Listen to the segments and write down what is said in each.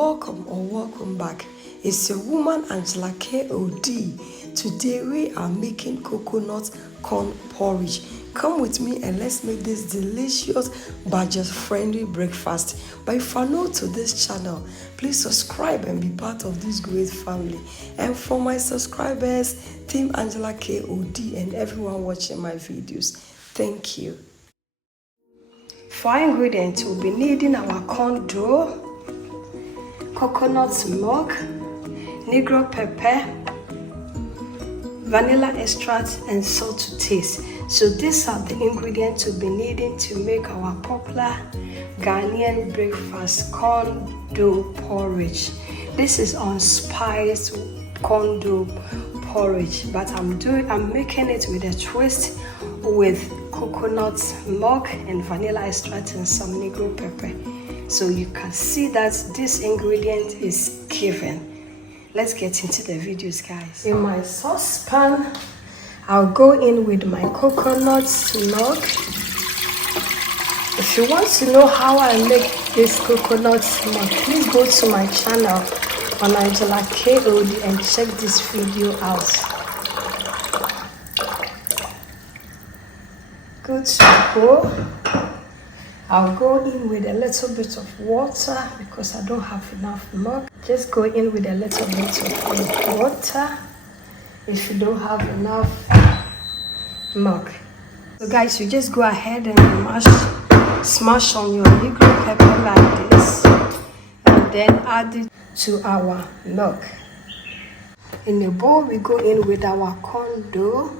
welcome or welcome back. It's your woman Angela K.O.D. Today we are making coconut corn porridge. Come with me and let's make this delicious budget-friendly breakfast. But if you are new to this channel, please subscribe and be part of this great family. And for my subscribers, Team Angela K.O.D. and everyone watching my videos, thank you. For our ingredients, we'll be needing our corn dough, coconut milk, Negro pepper, vanilla extract, and salt to taste. So these are the ingredients we'll be needing to make our popular Ghanaian breakfast corn dough porridge. This is unspiced corn dough porridge, but I'm making it with a twist with coconut milk and vanilla extract and some Negro pepper. So you can see that this ingredient is given. Let's get into the videos, guys. In my saucepan, I'll go in with my coconut milk. If you want to know how I make this coconut milk, please go to my channel on Angela K.O.D. and check this video out. Good to go. I'll go in with a little bit of water because I don't have enough milk. Just go in with a little bit of water if you don't have enough milk. So guys, you just go ahead and smash on your Negro pepper like this, and then add it to our milk. In a bowl, we go in with our corn dough.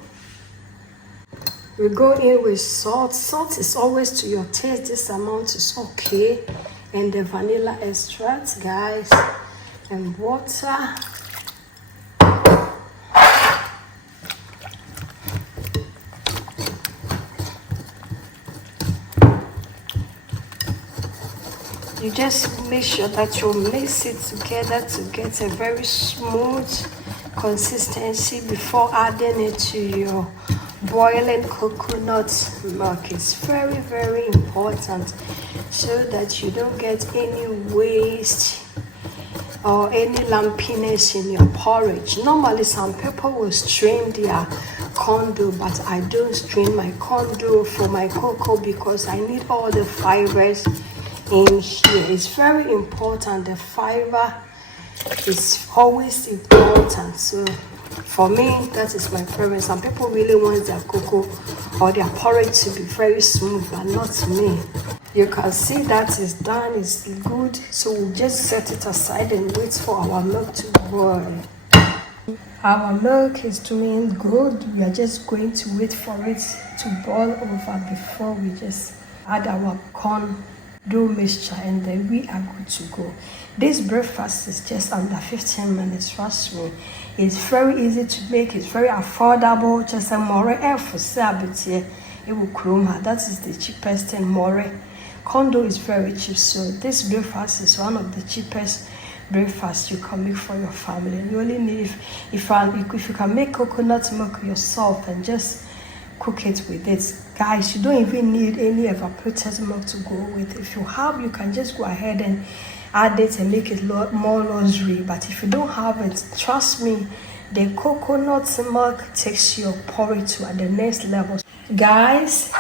We go in with salt. Salt is always to your taste. This amount is okay. And the vanilla extract, guys, and water. You just make sure that you mix it together to get a very smooth consistency before adding it to your boiling coconut milk. Is very, very important so that you don't get any waste or any lumpiness in your porridge. Normally some people will strain their corn dough, but I don't strain my corn dough for my cocoa because I need all the fibers in here. It's very important. The fiber is always important. So for me, that is my preference. Some people really want their cocoa or their porridge to be very smooth, but not me. You can see that it's done, it's good. So we'll just set it aside and wait for our milk to boil. Our milk is doing good. We are just going to wait for it to boil over before we just add our corn dough mixture, and then we are good to go. This breakfast is just under 15 minutes, trust me. It's very easy to make, it's very affordable. Just a more for sabbath, it will chroma. That is the cheapest thing. More corn dough is very cheap, so this breakfast is one of the cheapest breakfast you can make for your family. You only need, if you can make coconut milk yourself and just cook it with it, guys, you don't even need any evaporated milk to go with. If you have, you can just go ahead and add it and make it more luxury. But if you don't have it, trust me, the coconut milk takes your porridge to the next level. Guys,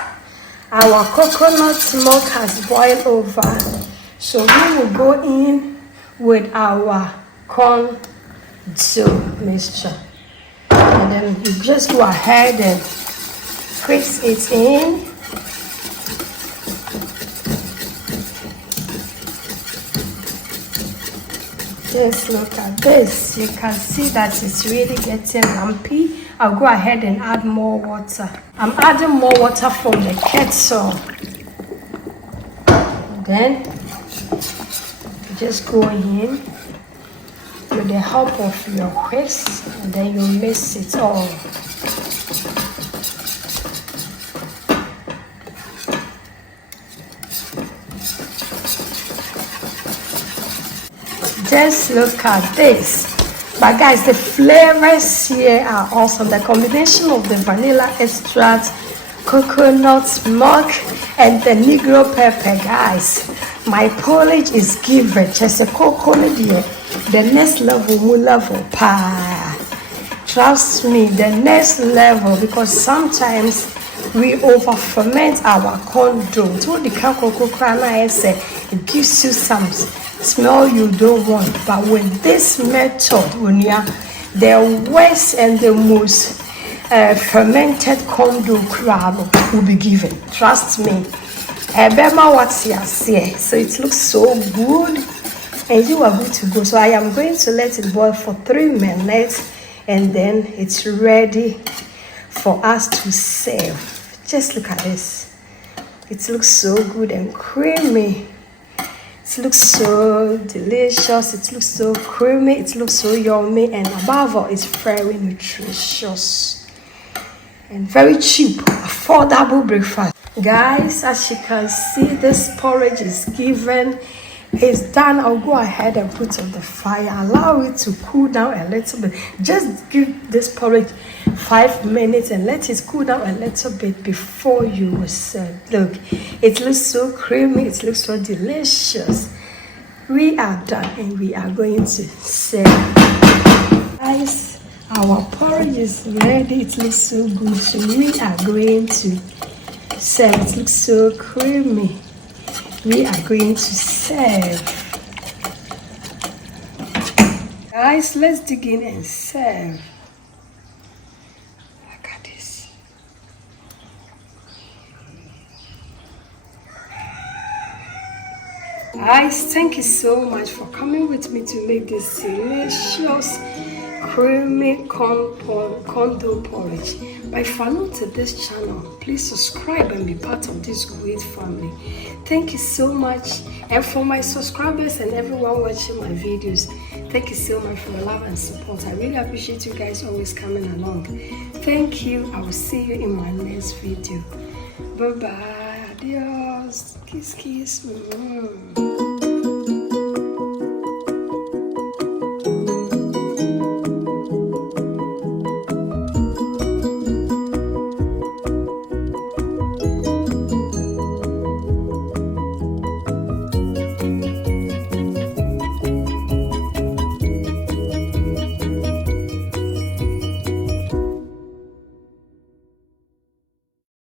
our coconut milk has boiled over, so we will go in with our corn dough mixture, and then you just go ahead and press it in. Just look at this. You can see that it's really getting lumpy. I'll go ahead and add more water. I'm adding more water from the kettle. Then you just go in with the help of your whisk, and then you mix it all. Just look at this. But guys, the flavors here are awesome. The combination of the vanilla extract, coconut milk, and the Negro pepper, guys. My porridge is given. Just a coconut dear. The next level pa. Trust me, the next level, because sometimes we over ferment our corn dough. So the cocoa crana I say it gives you some smell you don't want. But with this method, when you are the worst and the most fermented corn dough crab will be given. Trust me. Bema what's here, so it looks so good, and you are good to go. So I am going to let it boil for 3 minutes, and then it's ready for us to serve. Just look at this. It looks so good and creamy. It looks so delicious. It looks so creamy. It looks so yummy, and above all, it's very nutritious and very cheap, affordable breakfast. Guys, as you can see, this porridge is given. It's done. I'll go ahead and put on the fire. Allow it to cool down a little bit. Just give this porridge 5 minutes and let it cool down a little bit before you serve. Look, it looks so creamy. It looks so delicious. We are done and we are going to serve. Guys, our porridge is ready. It looks so good. So we are going to serve. It looks so creamy. We are going to serve. Guys, let's dig in and serve. Look at this. Guys, thank you so much for coming with me to make this delicious creamy corn dough porridge. But if you're new to this channel, please subscribe and be part of this great family. Thank you so much. And for my subscribers and everyone watching my videos, thank you so much for your love and support. I really appreciate you guys always coming along. Thank you. I will see you in my next video. Bye bye. Adios. Kiss kiss.